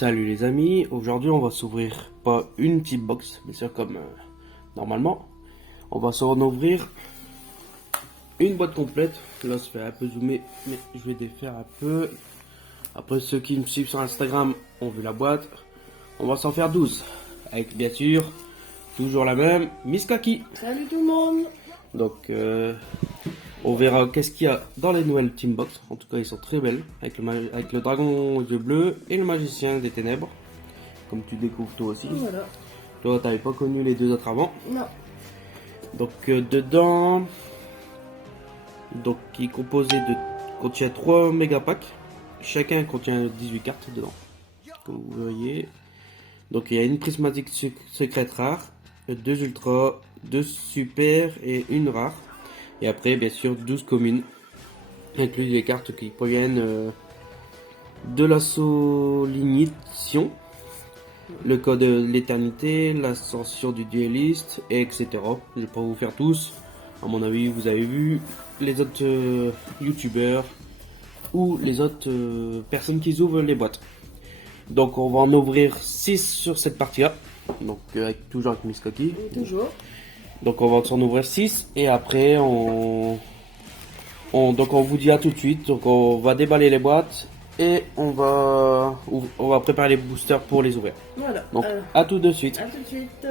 Salut les amis, aujourd'hui on va s'ouvrir pas une petite box, bien sûr comme normalement. On va s'en ouvrir une boîte complète. Là ça fait un peu zoomer, mais je vais défaire un peu. Après ceux qui me suivent sur Instagram ont vu la boîte. On va s'en faire 12. Avec bien sûr, toujours la même, Miss Kaki. Salut tout le monde. Donc on verra qu'est-ce qu'il y a dans les nouvelles Team Box. En tout cas, ils sont très belles. Avec le dragon aux yeux bleus et le magicien des ténèbres. Comme tu découvres toi aussi. Voilà. Toi, t'avais pas connu les deux autres avant. Non. Donc dedans, donc qui est composé de contient 3 méga packs. Chacun contient 18 cartes dedans. Comme vous voyez. Donc il y a une prismatique secrète rare, 2 ultras, 2 super et une rare. Et après, bien sûr, 12 communes, inclus les cartes qui proviennent de la soulignation, le code de l'éternité, l'ascension du dueliste, etc. Je vais pas vous faire tous. À mon avis, vous avez vu les autres youtubeurs ou les autres personnes qui ouvrent les boîtes. Donc, on va en ouvrir 6 sur cette partie-là. Donc, toujours avec Miss Cocky. Toujours. Donc, on va s'en ouvrir 6 et après, donc on vous dit à tout de suite. Donc on va déballer les boîtes et on va préparer les boosters pour les ouvrir. Voilà. Donc à tout de suite. À tout de suite.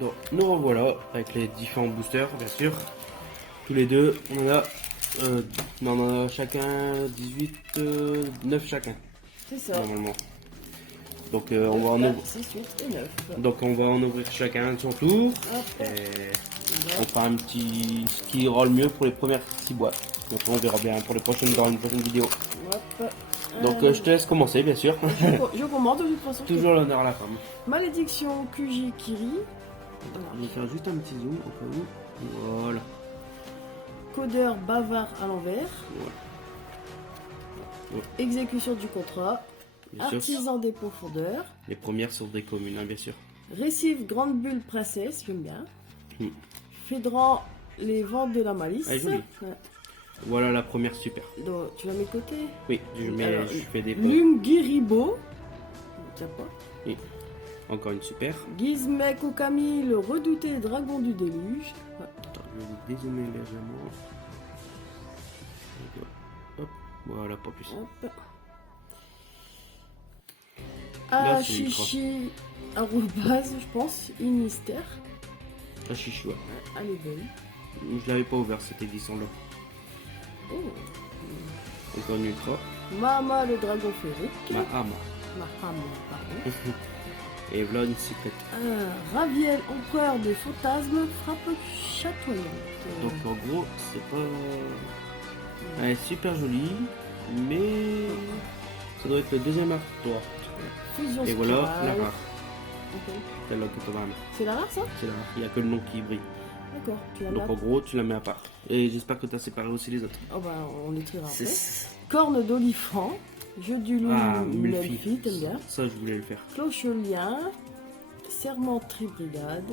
Donc nous revoilà avec les différents boosters bien sûr. Tous les deux, on en a chacun 18, 9 chacun C'est ça. normalement. Donc on va en ouvrir. 6, 8 et 9. Donc on va en ouvrir chacun son tour. Hop. Et on fera un petit ce qui ira le mieux pour les premières 6 boîtes. Donc on verra bien pour les prochaines dans une prochaine vidéo. Hop. Donc je te laisse commencer bien sûr. Je commande de toute façon. Toujours l'honneur à la femme. Malédiction QJ Kiri. Je vais faire juste un petit zoom au cas où. Voilà. Codeur bavard à l'envers. Ouais. Exécution du contrat. Bien sûr. Artisan des profondeurs. Les premières sont des communes, hein, bien sûr. Récif grande bulle princesse, j'aime bien. Hmm. Fédrant les ventes de la malice. Elle est jolie. Ouais. Voilà la première super. Donc, tu la mets de côté. Oui, Alors, je fais des Lumgiribo. Tiens pas. Oui. Encore une super. Gizmek Okami, le redouté dragon du déluge. Ouais. Attends, je vais dézoomer légèrement. Hop, voilà, pas plus. Hop. Là, c'est Achichi, arrobase, je pense, Inister. Ah, chichi, ouais. Elle est belle. Je l'avais pas ouvert cette édition là. Oh. Encore une ultra. Mama, le dragon féerique. Mahama. Mahama, pardon. Et voilà une secrète. Raviel, empereur des fantasmes, frappe chatoyante. Donc en gros, c'est pas. Elle est super jolie, mais ça doit être le deuxième art droit. Fusion Et voilà spirale. la rare. Ok. Celle-là que tu vas mettre. C'est la rare ça? C'est la rare. Il n'y a que le nom qui brille. D'accord, tu la Donc mets. en gros, tu la mets à part. Et j'espère que tu as séparé aussi les autres. Oh bah on les tirera après. C'est- Corne d'olifant, jeu du loup, Ah, Melfi, Mulfi. t'aimes bien. Ça, je voulais le faire. Clochelien, serment tribrigade,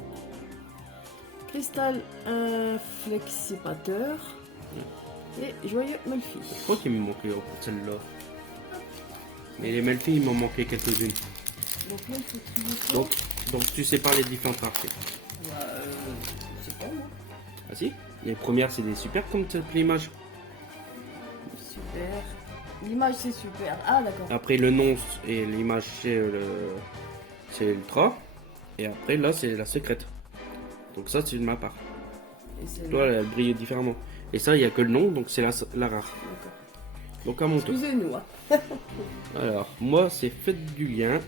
cristal inflexipateur et joyeux Melfi. Je crois qu'il me manquait celle-là. Mais les Melfi, il m'en manquait quelques-unes. Donc là il faut trier. Donc tu sépares les différentes raretés. C'est pas moi. Ah si? Les premières, c'est des super comme cette l'image. Super. L'image c'est super. Ah d'accord. Après le nom et l'image c'est l'ultra. Et après là c'est la secrète. Donc ça c'est de ma part. Et c'est Toi elle brille différemment. Et ça il n'y a que le nom donc c'est la rare. D'accord. Donc à mon tour. Excusez-nous. Hein. Alors moi c'est Fête du lien.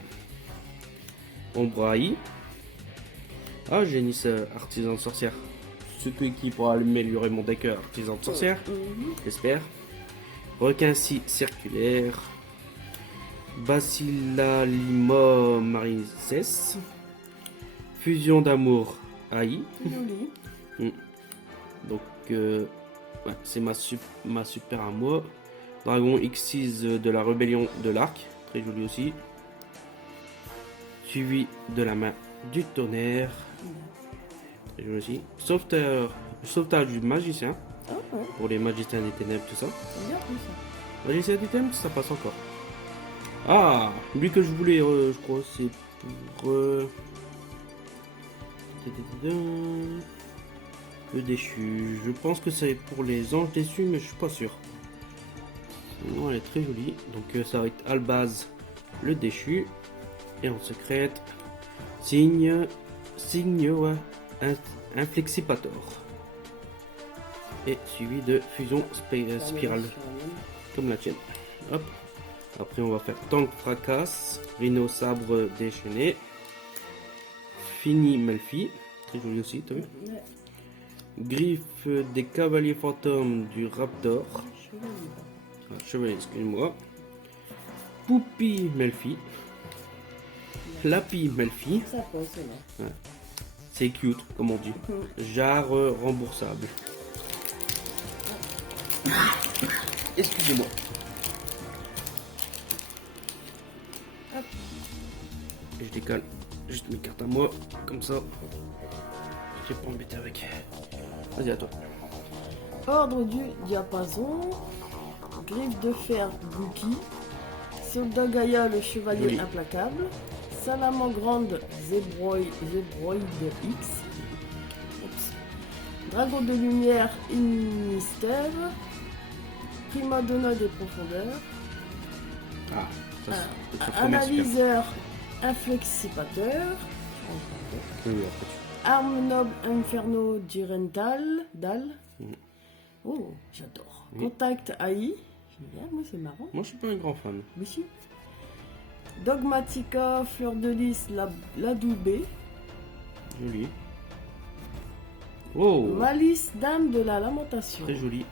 Ombraï. Ah Génis artisan de sorcière. Ce qui pourra améliorer mon deck artisan de sorcière. Mhm. J'espère. Requin-ci circulaire. Basilalimo Marices. Fusion d'amour AI. Joli. Donc, ouais, c'est ma super à moi. Dragon X6 de la rébellion de l'arc. Très joli aussi. Suivi de la main du tonnerre. Très joli aussi. Sauvetage du magicien. Ah ouais, Pour les magiciens des ténèbres, tout ça. c'est bien tout ça. Magicien des ténèbres, ça passe encore. Ah, lui que je voulais, je crois, c'est pour... le déchu. Je pense que c'est pour les anges déçus, mais je suis pas sûr. Sinon, elle est très jolie. Donc ça va être Albaz, le déchu. Et en secrète, signe, ouais, Inflexipator. Et suivi de fusion spirale, comme la tienne. Hop. Après, on va faire Tank Fracasse, Rhino Sabre déchaîné, Fini Melfi, très joli aussi, t'as vu? Ouais. Griffe des cavaliers fantômes du Raptor, chevalier, excuse-moi. Poupie Melfi, Lapi Melfi, Ça passe là. c'est cute comme on dit. Jarre remboursable. Excusez-moi. Hop. Je décale juste mes cartes à moi, comme ça. Je vais pas embêter avec. Vas-y, à toi. Ordre du diapason. Griffe de fer Buki. Soldat Gaïa le chevalier Joli. implacable. Salamandre Zebroid X. Oups. Dragon de lumière Innister. Primadonna des profondeurs. Ah, ça c'est ta première super. Analyseur Inflexipateur. Oui, après tu- Arme noble Inferno Dirental. Dal. Mhm. Oh, j'adore. Oui. Contact AI. J'aime bien, moi c'est marrant. Moi, je suis pas un grand fan. Oui, si. Dogmatica, Fleur de Lys, Ladoubé. Joli. Oh, Malice, Dame de la Lamentation. très joli.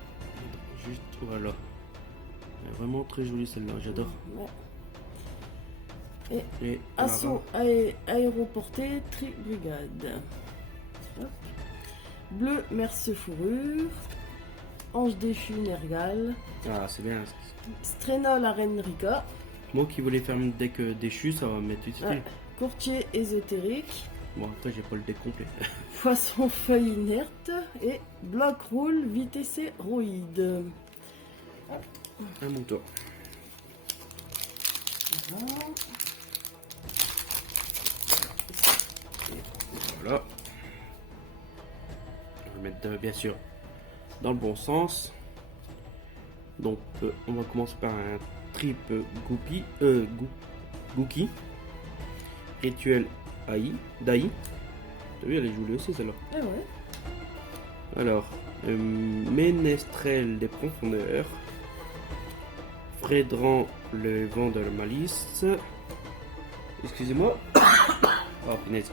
Juste, voilà. Elle est vraiment très jolie celle-là, j'adore. Ouais. Et Assaut aéroporté, Tri-Brigade. Hop. Bleu, Merce Fourrure. Ange déchu, Nergal. ah, c'est bien. Strénol, Arène Rika. Moi qui voulais faire un deck déchu, ça va m'être utile. Ouais. Courtier ésotérique. Bon, après, j'ai pas le deck complet. Poisson feuille inerte. Et bloc roule, VTC roïde. À mon tour. Voilà. Voilà. On va le mettre bien sûr dans le bon sens. Donc on va commencer par un trip Gookie. Rituel AI. Dai. T'as vu, elle est jolie aussi celle-là. Ah ouais. Alors, Ménestrel des profondeurs. Frédrant le vent de la malice. Excusez-moi. Oh punaise.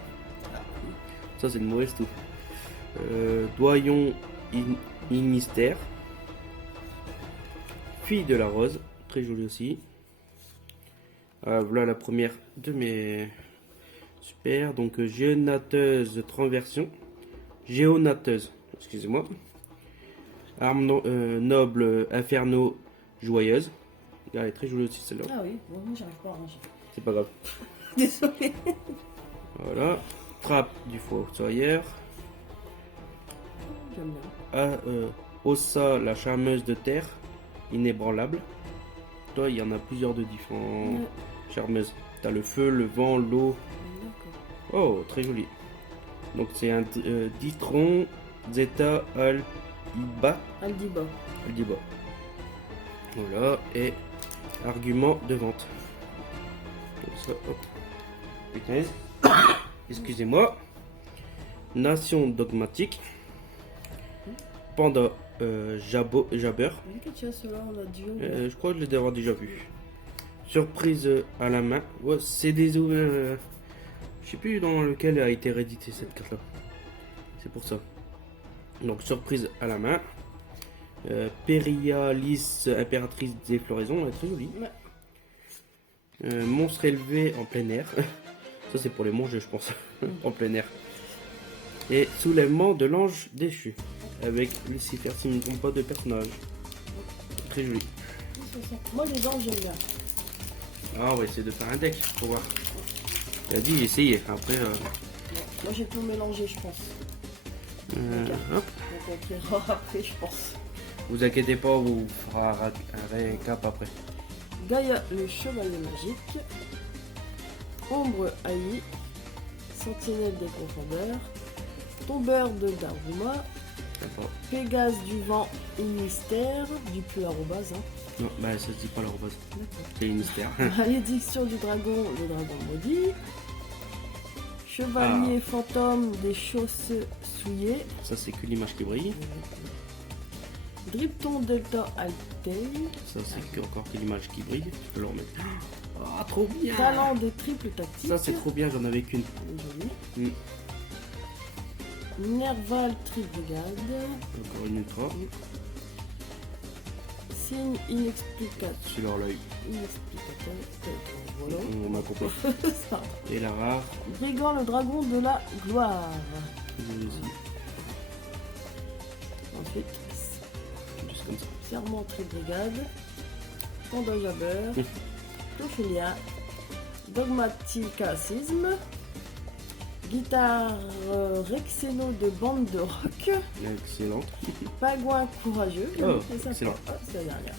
Ça c'est une mauvaise touffe. Doyon Innister. Fille de la rose. Très jolie aussi. Voilà la première de mes... Super. Donc géonateuse transversion. Géonateuse. Excusez-moi. Arme noble inferno joyeuse. Elle est très jolie aussi celle-là. Ah oui, bon, moi j'arrive pas à ranger. C'est pas grave. Désolé. Voilà. Trappe du fossoyeur. J'aime bien. Ossa, la charmeuse de terre. Inébranlable. Toi, il y en a plusieurs de différents Ouais. charmeuses. T'as le feu, le vent, l'eau. D'accord. Oh, très joli. Donc c'est un Ditron Zeta Aldiba. Aldiba. Aldiba. Voilà. Et argument de vente. Comme ça, hop. Putain. Excusez-moi. Nation dogmatique. Panda Jabber. Oui, que tu as cela, on a dit. Je crois que je l'ai d'avoir déjà vu. Surprise à la main. Ouais, c'est des... je sais plus dans lequel a été réédité cette carte là. C'est pour ça. Donc surprise à la main. Périalis impératrice des floraisons, elle est très jolie. Ouais. Monstre élevé en plein air. Ça c'est pour les manger je pense. En plein air. Et soulèvement de l'ange déchu. Avec Lucifer si je ne me trompe pas de personnage. Très joli. Moi les anges j'aime bien. Ah on va essayer de faire un deck pour voir. Il a dit j'ai essayé. Après Moi j'ai tout mélangé je pense. hop. Donc on verra après je pense. Vous inquiétez pas, vous fera un récap après. Gaïa le chevalier magique. Ombre Haï. Sentinelle des profondeurs. Tombeur de Daruma. D'accord. Pégase du vent et mystère. Du plus arrobase. Hein. Non, bah ça se dit pas leur base. C'est une mystère. Malédiction du dragon, le dragon maudit. Chevalier fantôme des chausses souillées. Ça c'est que l'image qui brille. Dripton Delta Altei. Ça c'est que encore que l'image qui brille. Je peux le remettre. Ah trop bien. Talent des triples tactiques. Ça c'est trop bien, j'en avais qu'une. Joli. Nerval Tribrigade. Encore une ultra. Signe inexplicable. Sur l'œil. Inexplicable. Voilà. On a compris. Ça. Et la rare. Brigand le dragon de la gloire. Ensuite, Juste comme ça. Serment Tribrigade. Tendage à beurre. Tophelia. Dogmaticacisme. Guitare Rexeno de bande de rock. Excellent. Pagouin courageux. Oh, C'est ça. excellent. Ah, c'est la dernière.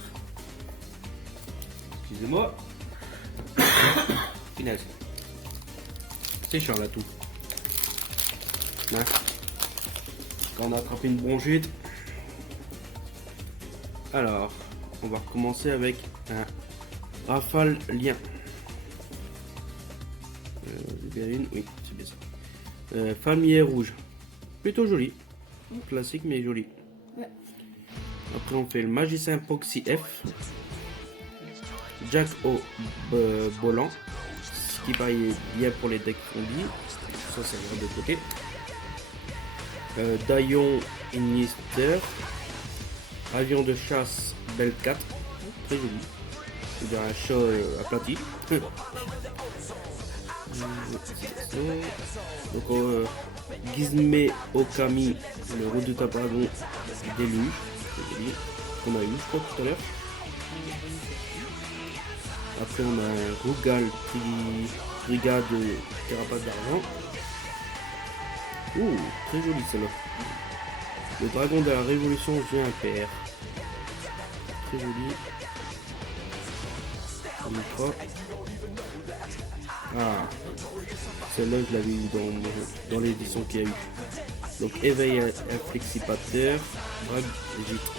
Excusez-moi. Finesse. C'est chiant là tout. Ouais. Quand on a attrapé une bronchite. Alors, on va recommencer avec un rafale lien. Libérine, oui, c'est bien ça. Palmier rouge. Plutôt joli. Classique mais joli. Ouais. Après on fait le magicien Proxy F. Jack au Bolan. Ce qui paraît bien pour les decks zombies. Ça c'est le de côté. Daillon Inister. Avion de chasse Belle 4. Très joli. C'est un chat aplati. Donc Gizme Okami, le redoutable dragon d'élu, qu'on a eu je crois tout à l'heure. Après on a un Rugal Brigade Carapace d'argent. Ouh, très joli celle-là. Le dragon de la révolution GPR. Très joli. Ah, celle-là je l'avais eu dans l'édition qu'il y a eu. Donc éveil inflexipateur, drague Égypte.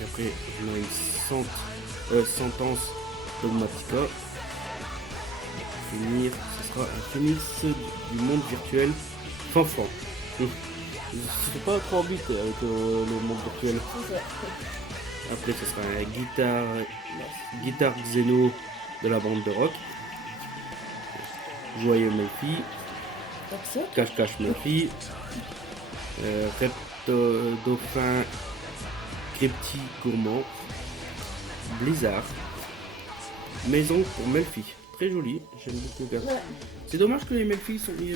Et après on a une sentence dogmatica. Finir, ce sera un phénix du monde virtuel fanfan. C'est pas trop embêté avec le monde virtuel. Après ce sera un guitare Xeno de la bande de rock. Joyeux Melfi. Cache-cache Melfi. Dauphin Crypti Gourmand. Blizzard. Maison pour Melfi. Très joli, j'aime beaucoup. Ouais. C'est dommage que les Melfi sont mis.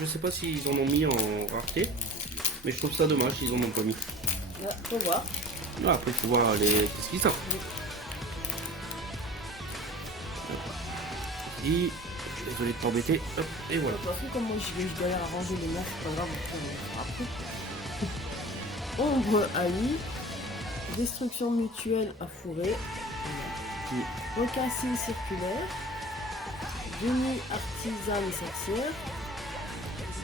Je sais pas s'ils en ont mis en rareté. Mais je trouve ça dommage s'ils en ont pas mis. Ouais, faut voir. Ah, après il faut voir qu'est-ce qu'ils sortent. Et désolé de t'embêter. Hop, et voilà. Comme moi je galère à ranger les masques, c'est pas grave, après. Ombre Haï. Destruction mutuelle à fourrer. Recassine circulaire. Génie artisane sorcière.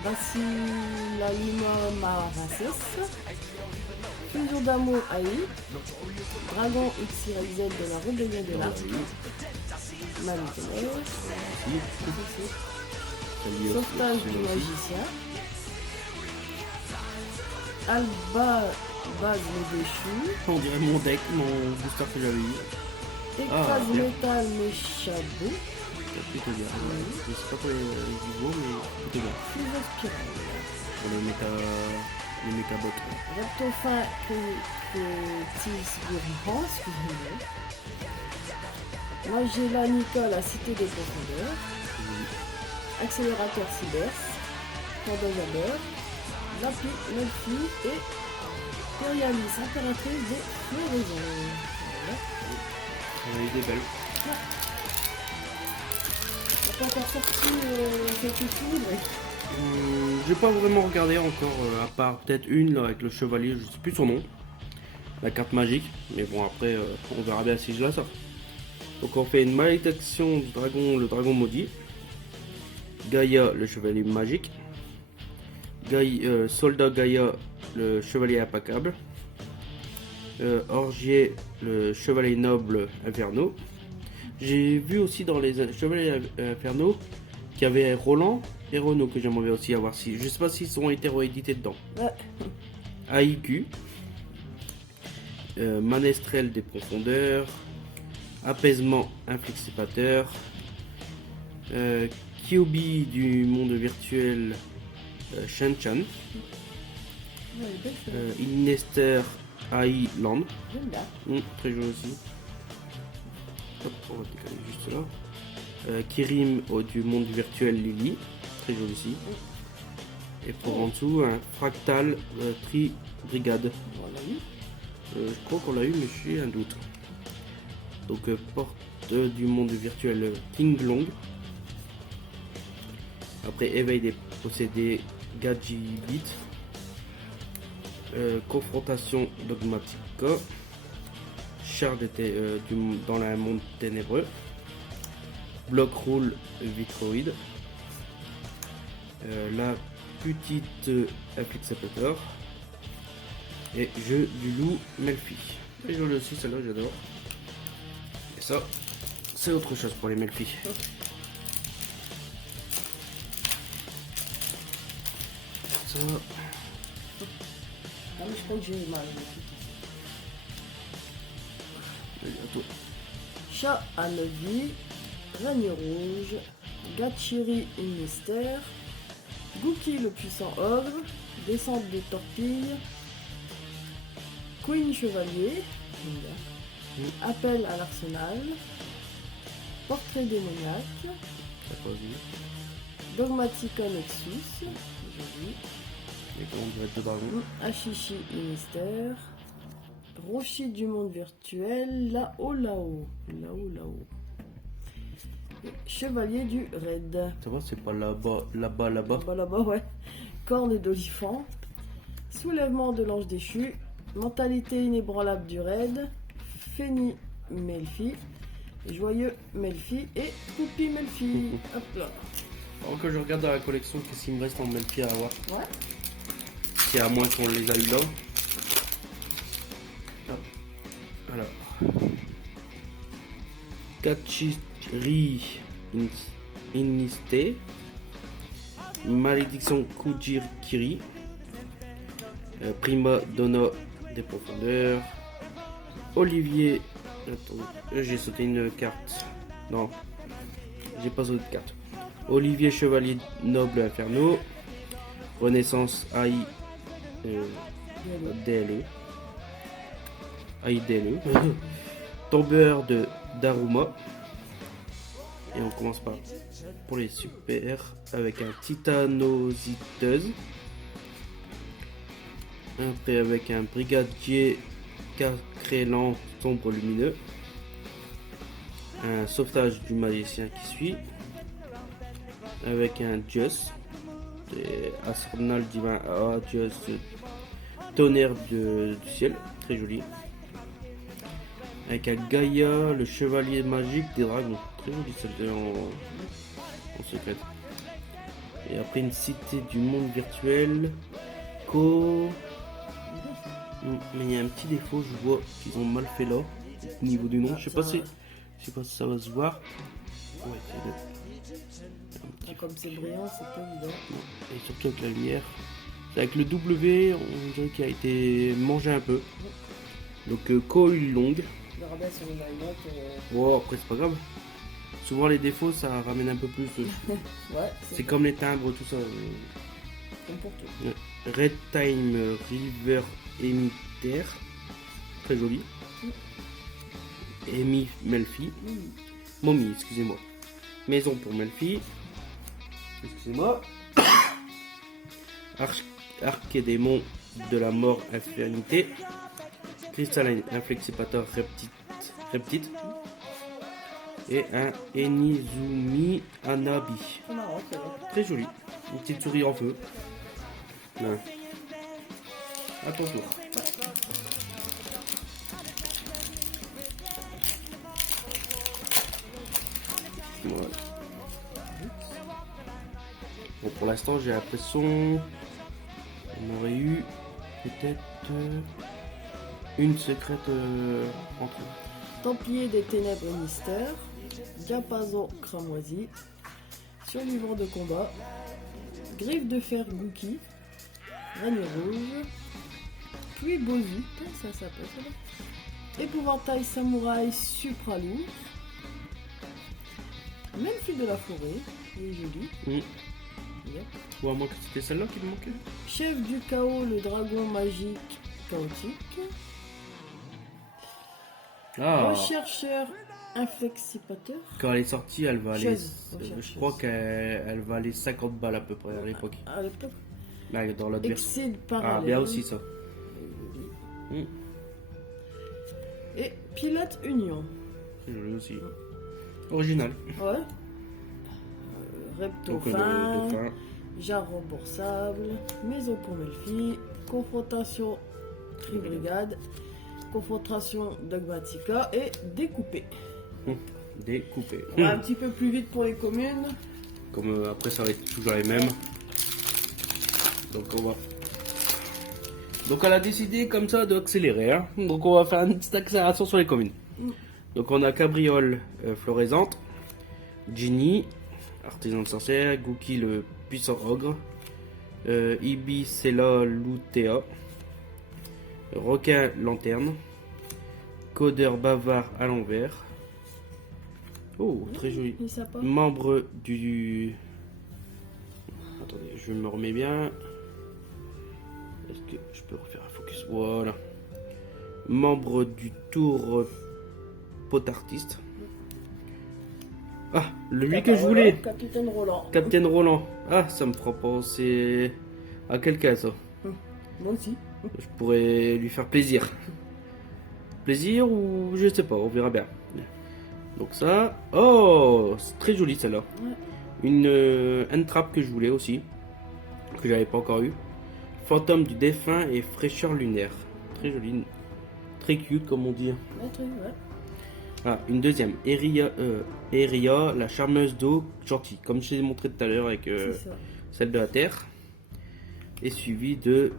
Bacilalima Maraces. Fusion d'amour Haï. Dragon XYZ de la rébellion de l'art. Marie-Thérèse. Sauvetage du magicien. Alba base le déchu. On dirait mon deck, mon booster que j'avais eu. Écrase métal méchabou. Plutôt bien. Je sais pas pour les niveaux, mais plutôt bien. Fuseau spirale. Pour les mécabots. Reptofin Tis Gourmand, excusez-moi. Magella la Cité des Profondeurs. Accélérateur Cybers. Tendeuse à beurre. Lapi Melfi et Impérialis, impératrice des floraisons. Voilà. Elle est belle. On n'a pas encore sorti quelques films. J'ai pas vraiment regardé encore, à part peut-être une là, avec le chevalier, je sais plus son nom. La carte magique, mais bon après on verra bien si je la sors. Donc on fait une malédiction du dragon, le dragon maudit. Gaïa, le chevalier magique. Soldat Gaïa, le chevalier implacable. Orgier, le chevalier noble inferno. J'ai vu aussi dans les chevaliers infernaux qu'il y avait Roland et Renaud que j'aimerais aussi avoir. Si, je sais pas s'ils sont hétéro-édités dedans. Ouais. Aigu. Manestrel des profondeurs. Apaisement inflexipateur. Kyubi du monde virtuel. Shan-chan. Ouais, belle feuille. Innester Island. J'aime bien. Très joli aussi. Hop, on va décaler juste là. Kirim du monde virtuel Lily. Très joli aussi. Et pour en dessous, un fractal tri-brigade. Voilà, oui. Je crois qu'on l'a eu, mais j'ai un doute. Donc, porte du monde virtuel King Long. Après, éveil des possédés Gadjibit. Confrontation dogmatica. Char dans le monde ténébreux. Bloc roule vitroïde. La petite Afflixapator. Et jeu du loup Melfi. Et joli aussi, celle-là j'adore. Et ça, c'est autre chose pour les Melfi. Ça. Ah, mais je crois que j'ai mal. Allez, à toi. Chat à 9 vies, Règne rouge, Gatchiri mystère, Gookie le puissant ogre, Descente des torpilles, Queen chevalier, j'aime bien. Appel à l'arsenal, Portrait démoniaque, T'as pas vu. Dogmatica Nexus, joli. Et comment on dirait deux dragons. Ashishi mystère, Roshi du monde virtuel, là-haut, là-haut, là-haut, là-haut. Chevalier du raid. Ça va, c'est pas là-bas, là-bas, là-bas. Là-bas, ouais. Corne d'olifant. Soulèvement de l'ange déchu. Mentalité inébranlable du raid. Féni Melfi. Joyeux Melfi et Poupie Melfi. Hop là. Alors que je regarde dans la collection, qu'est-ce qu'il me reste en Melfi à avoir. Ouais. C'est à moins qu'on les a eu là. Alors. Kachiri Iniste. Malédiction Kujirkiri. Prima Donna des profondeurs. Olivier. Attends, j'ai sauté une carte. Non, j'ai pas sauté de carte. Olivier Chevalier Noble Inferno. Renaissance AI DLE. AI DLE. Tombeur de Daruma. Et on commence par pour les super avec un titanositeuse. Après avec un brigadier Crélan sombre lumineux. Un sauvetage du magicien qui suit. Avec un Dios. Astronal divin Dios tonnerre du ciel. Très joli. Avec un Gaïa, le chevalier magique des dragons. Très joli celle-là en secret. Et après une cité du monde virtuel. Mais il y a un petit défaut, je vois qu'ils ont mal fait là, au niveau du nom. Je sais pas si ça va se voir. Ouais, Comme c'est brillant, c'est pas évident. et surtout avec la lumière. Avec le W, on dirait qu'il a été mangé un peu. Donc coil longue. Le rabais sur une note. Wow, après c'est pas grave. Souvent les défauts ça ramène un peu plus. Ouais. C'est comme les timbres, tout ça. comme pour tout. Red Time River Emitter. Très joli. Amy Melfi. Momie, excusez-moi. Maison pour Melfi. Excusez-moi. Arc et démon de la mort infernité. Crystalline inflexipator reptite. Et un Enizumi Anabi. C'est marrant, c'est vrai. Très joli. Une petite souris en feu. Ouais. À ton tour. Voilà. Bon, pour l'instant, j'ai l'impression on aurait eu peut-être une secrète entre eux. Templier des ténèbres et mystères, diapason cramoisi, survivant de combat, griffe de fer Gookie, règne rouge, pluie Bozu, ça s'appelle ça, épouvantail samouraï supralourd, Melfi de la forêt, il est joli. Yep. Ou à moins que c'était celle-là qui me manquait. Chef du chaos, le dragon magique chaotique. Ah, Rechercheur inflexipateur. quand elle est sortie, elle va aller. Chaise. Je crois qu'elle va aller 50 balles à peu près à l'époque. À l'époque. Là, dans l'autre version. Exil Ah, parallèle. bien aussi ça. Mm. Et Pilote Union. C'est joli aussi. Original. Ouais. Donc Reptofin. le dauphin. Jarre remboursable. Maison pour Melfi. Confrontation Tribrigade. Confrontation Dogmatica. Et découpé. Découpé. On va un petit peu plus vite pour les communes. Comme après ça va être toujours les mêmes. Donc on va. Donc elle a décidé comme ça d'accélérer. Hein. Donc on va faire une petite accélération sur les communes. Donc on a Cabriole florisante, Ginny, artisan de sorcière, Gookie le puissant ogre, Ibicella Lutea, requin lanterne, codeur bavard à l'envers. Oh, très joli. Il sait pas. Membre du. Attendez, je me remets bien. Est-ce que je peux refaire un focus? Voilà. Membre du tour potartiste. Ah, lui que je voulais. Capitaine Roland. Capitaine Roland. Ah, ça me fera penser à quelqu'un ça. Moi aussi. Je pourrais lui faire plaisir. Plaisir ou je sais pas, on verra bien. Donc ça. Oh, c'est très joli celle-là. Ouais. Une entrap que je voulais aussi. Que j'avais pas encore eu. Fantôme du défunt et fraîcheur lunaire. Très joli. Très cute comme on dit. Ouais, truc, ouais. Ah, une deuxième. Eria, la charmeuse d'eau gentille. Comme je l'ai montré tout à l'heure avec C'est ça. celle de la Terre. Et suivi de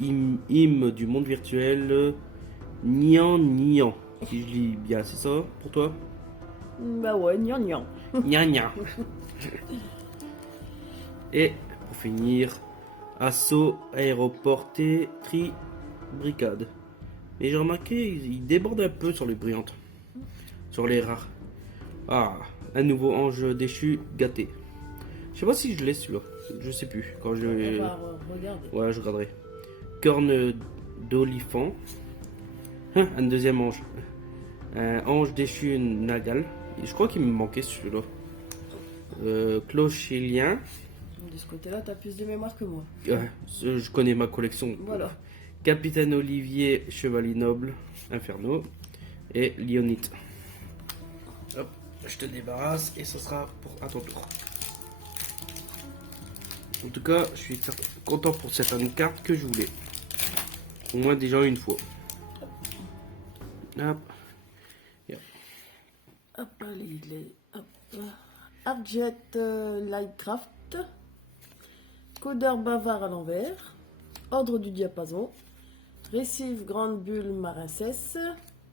Hymne du monde virtuel. Nian Nian. Si je lis bien, c'est ça pour toi? Bah ouais, gnangnan. Nian Nian. Et pour finir, assaut aéroporté tri-brigade. Mais j'ai remarqué, il déborde un peu sur les brillantes. Sur les rares. Ah, un nouveau ange déchu gâté. Je sais pas si je l'ai celui-là. Je sais plus. Quand je... On va regarder. Ouais, je regarderai. Corne d'olifant. Un deuxième ange. Un ange déchu nagal. Et je crois qu'il me manquait celui-là. Clochélien. De ce côté-là, t'as plus de mémoire que moi. Je connais ma collection. Voilà. Capitaine Olivier, Chevalier Noble, Inferno. Et Lyonite. Hop, je te débarrasse et ce sera à ton tour. En tout cas, je suis content pour cette carte que je voulais. Au moins déjà une fois. Hop. Hop, allez, hop. Arjet Lightcraft. Codeur bavard à l'envers. Ordre du diapason. Récif grande bulle marincesse.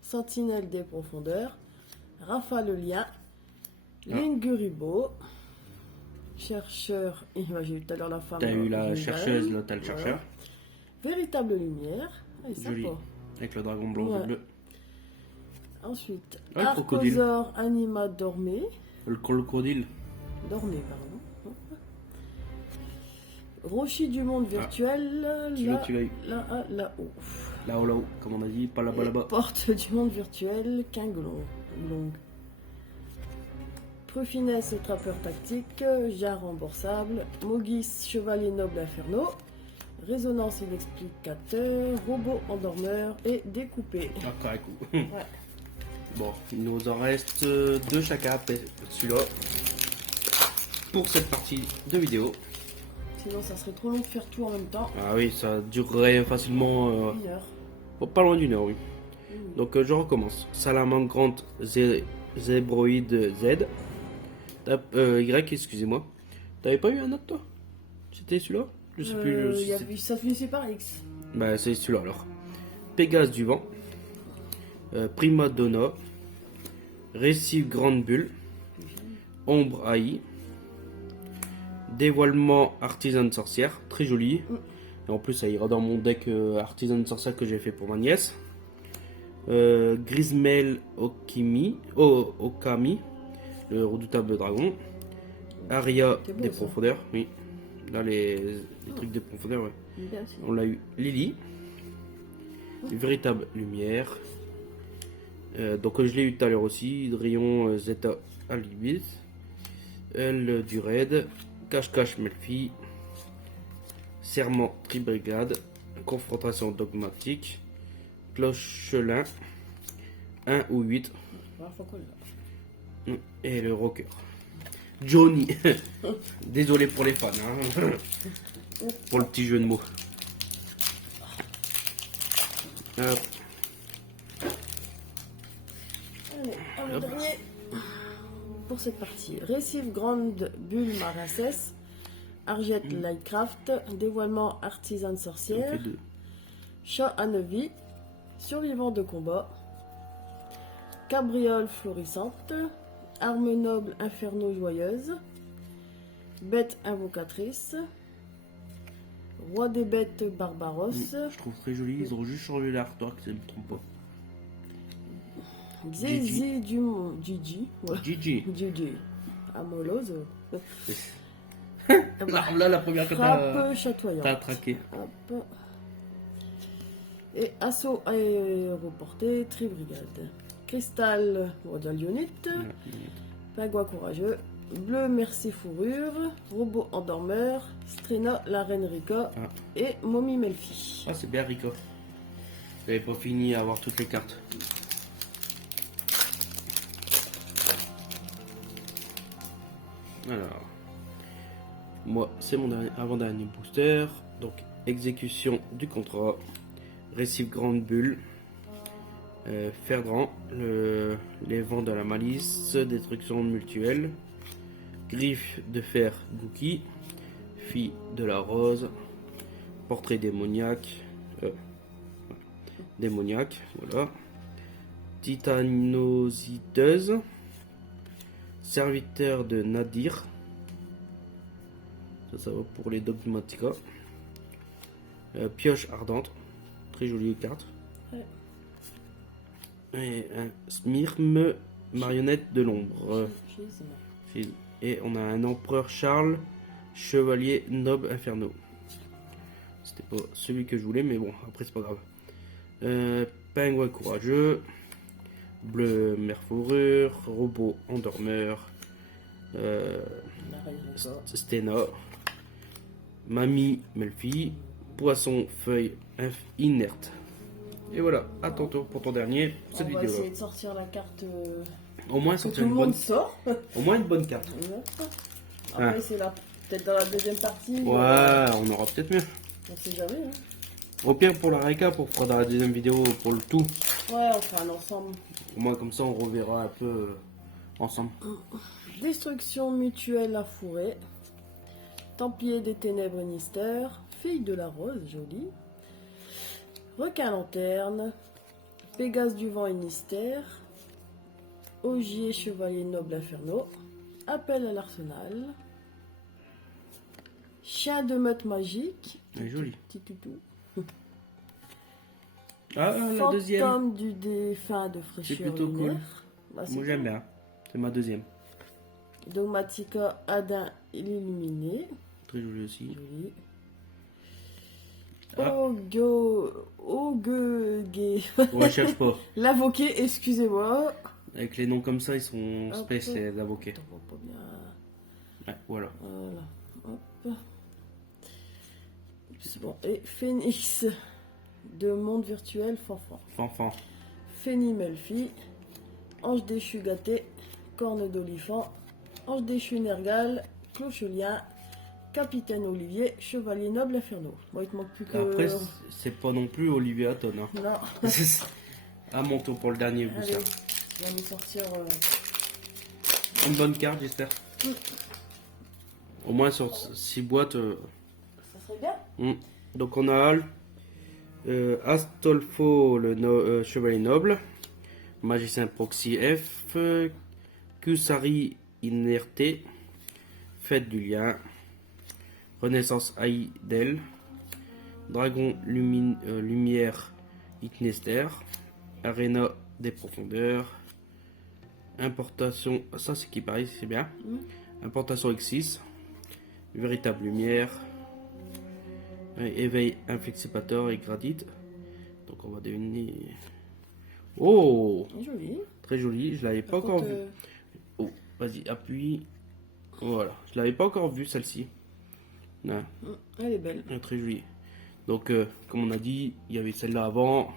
Sentinelle des profondeurs. Rafa le lien. Linguribo. Chercheur. J'ai eu tout à l'heure la femme. T'as eu la générale. chercheuse, là t'as le Voilà. chercheur. Véritable lumière. Ah, il est Joli. sympa. Avec le dragon blanc Ouais. et bleu. Ensuite, Ah, le crocodile. Archosaure anima dormé. Le crocodile. Dormé, pardon. Rocher du monde virtuel. Celui-là, tu l'as eu. Là-haut. Là-haut, là-haut, comme on a dit, pas là-bas, là-bas. Porte du monde virtuel, Kinglong. Prufinesse, trappeur tactique, Jar remboursable, Mogis, chevalier noble inferno, résonance inexplicateur, robot endormeur et découpé. Ah, correct. Ouais. Bon, il nous en reste 2 chacun après celui-là pour cette partie de vidéo. Sinon, ça serait trop long de faire tout en même temps. Ah oui, ça durerait facilement 1 heure. pas loin d'1 heure, oui. Donc je recommence. Salamandre Zébroïde Z. Y, excusez-moi. T'avais pas eu un autre toi? C'était celui-là? Je sais plus. Ça finissait par X. Bah c'est celui-là alors. Pégase du vent. Prima Donna. Récif Grande Bulle. Ombre AI. Dévoilement Artisan de sorcière. Très joli. Et en plus ça ira dans mon deck Artisan de sorcière que j'ai fait pour ma nièce. Grismel Okami, le redoutable dragon. Aria C'est beau, des ça. profondeurs, oui. Là, les trucs des profondeurs, ouais. Bien sûr. On l'a eu. Lily, véritable lumière. Donc, je l'ai eu tout à l'heure aussi. Hydrion Zeta Alibis. Elle du raid. Cache-cache Melfi. Serment Tribrigade. Confrontation dogmatique. Clochelin 1 ou 8 Voilà, faut qu'on l'a. et le rocker Johnny. Désolé pour les fans hein. Pour le petit jeu de mots. Hop. Allez, le Hop. dernier pour cette partie. Récif Grande Bulle Marasses, Argette Lightcraft, Dévoilement Artisan On Sorcière, fait 2. Chat à 9 vies, Survivant de combat, Cabriole Florissante, Arme Noble Inferno Joyeuse, Bête Invocatrice, Roi des Bêtes Barbaros, Je trouve très joli. Ils ont juste changé l'artwork, si je ne me trompe pas. Zizi du Gigi, ouais. Gigi. Gigi, Amolose, Là, la première que Frappe t'as chatoyante. traqué. Hop. Et assaut aéroporté, Tribrigade. Cristal, Radialionite. Pingouin courageux. Bleu, merci fourrure. Robot endormeur. Strena, la reine Rika. Ah. Et Mommy Melfi. Ah, c'est bien Rico. J'avais pas fini à avoir toutes les cartes. Alors, moi, c'est mon avant-dernier booster. Donc, exécution du contrat. Récif Grande Bulle. Ferdran. Les vents de la malice. Destruction mutuelle. Griffe de fer Gookie. Fille de la rose. Portrait démoniaque. Démoniaque, voilà. Titanositeuse. Serviteur de Nadir. Ça va pour les Dogmatica. Pioche ardente. Très jolie carte. Ouais. Et un Smirme, marionnette de l'ombre. Schisme. Et on a un empereur Charles, chevalier noble inferno. C'était pas celui que je voulais, mais bon, après c'est pas grave. Pingouin courageux. Bleu mer fourrure. Robot endormeur. La reine Rika. Stena. Mamie Melfi. Poisson feuille inerte. Et voilà, à tantôt pour ton dernier, cette On va vidéo essayer de sortir la carte Au moins que sortir tout le une monde bonne, sort. au moins une bonne carte. Après, Ah. c'est là. Peut-être dans la deuxième partie. Ouais, on aura peut-être mieux. On sait jamais. Hein. Au pire pour la récap, on fera dans la deuxième vidéo pour le tout. Ouais, on fera un ensemble. Au moins comme ça on reverra un peu ensemble. Destruction mutuelle à fourrer. Templier des ténèbres Nister. Fille de la rose, jolie. Requin lanterne. Pégase du vent et Nister. Ogier chevalier noble inferno. Appel à l'arsenal. Chien de meute magique. Elle est jolie. Petit toutou. Ah, la deuxième. Fantôme du défunt de C'est fraîcheur plutôt cool. lunaire. Bah, c'est Moi j'aime cool. bien. C'est ma deuxième. Dogmatica Adin illuminé. Très jolie aussi. Joli. Ah. Ogue. On cherche pas. L'avoqué, excusez-moi. Avec les noms comme ça, ils sont Hop. space et d'avocat. T'en vois pas bien. Ouais, voilà. Voilà. Hop. C'est bon. Et Phoenix de monde virtuel Fanfan. Fanfan. Féni Melfi. Ange déchu gâté. Corne d'olifant. Ange déchu Nergal. Clochelien. Capitaine Olivier. Chevalier noble Inferno. Bon, il te manque plus que. Après, c'est pas non plus Olivier Hatton. Hein. Non. À mon tour pour le dernier Allez, booster. on va nous sortir. Une bonne carte, j'espère. Au moins sur 6 boîtes. Ça serait bien. Donc on a Astolfo, le chevalier noble. Magicien Proxy F. Kusari Inerté. Fête du lien. Renaissance Aïdel. Dragon Lumière Itnester. Arena des profondeurs. Importation. Ça c'est qui pareil, c'est bien. Importation X6. Véritable lumière. Éveil inflexipateur et gradite. Donc on va deviner. Oh, Joli. très joli. Je l'avais pas Par encore contre, vu. Oh, vas-y, appuie. Voilà, je l'avais pas encore vu celle-ci. Ouais, Elle est belle. très jolie. Donc, comme on a dit, il y avait celle-là avant.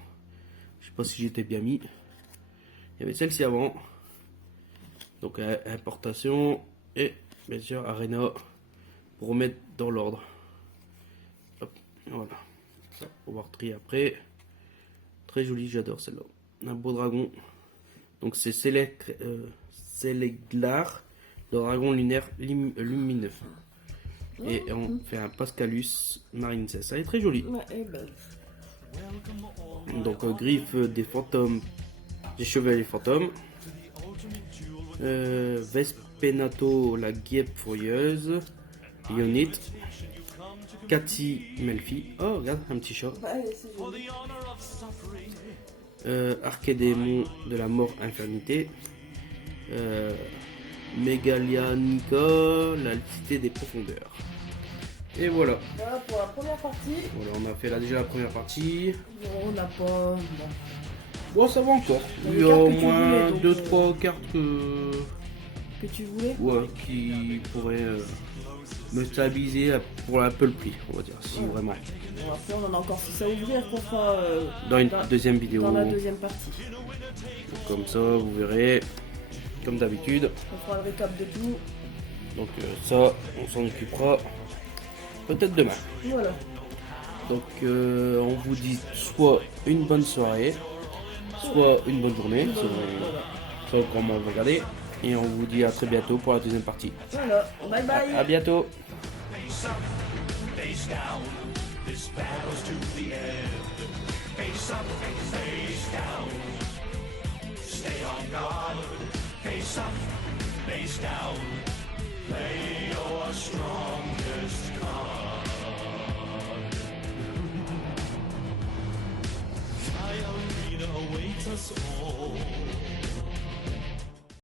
Je sais pas si j'étais bien mis. Il y avait celle-ci avant. Donc, importation et bien sûr Arena pour remettre dans l'ordre. Hop, voilà. Ça, on va retrier après. Très joli, j'adore celle-là. Un beau dragon. Donc, c'est Seleglar, le dragon lunaire lumineux. Et on fait un Pascalus Marine 16. Ça est très joli. Ouais, elle est belle. Donc griffe des fantômes, des chevaliers fantômes. Vespenato, la guêpe furieuse. Ionite. Cathy Melfi. Oh, regarde, un petit chat. Ouais, c'est joli. Archédémon de la mort infernité. Megalianica, la cité des profondeurs. Et voilà. Voilà pour la première partie. Voilà, on a fait là déjà la première partie. Bon, on n'a pas. Bon, ça va encore. Il Il y y a a des au cartes que tu moins voulais, donc, 2-3 cartes Que tu voulais. ouais, qui pourraient me stabiliser pour un peu le prix, on va dire, si vraiment. Bon, après, on en a encore 6 à ouvrir qu'on fera Dans une deuxième vidéo. dans la deuxième partie. Comme ça, vous verrez, comme d'habitude. On fera le récap de tout. Donc ça, on s'en occupera peut-être demain. Voilà. Donc on vous dit soit une bonne soirée, soit une bonne journée, selon comment vous regardez. Et on vous dit à très bientôt pour la deuxième partie. Voilà. Bye bye. À bientôt. Face up, face down. This battle's to the end. Face up, face down. Stay on guard. Face up, face down. Play your strongest card. My arena awaits us all.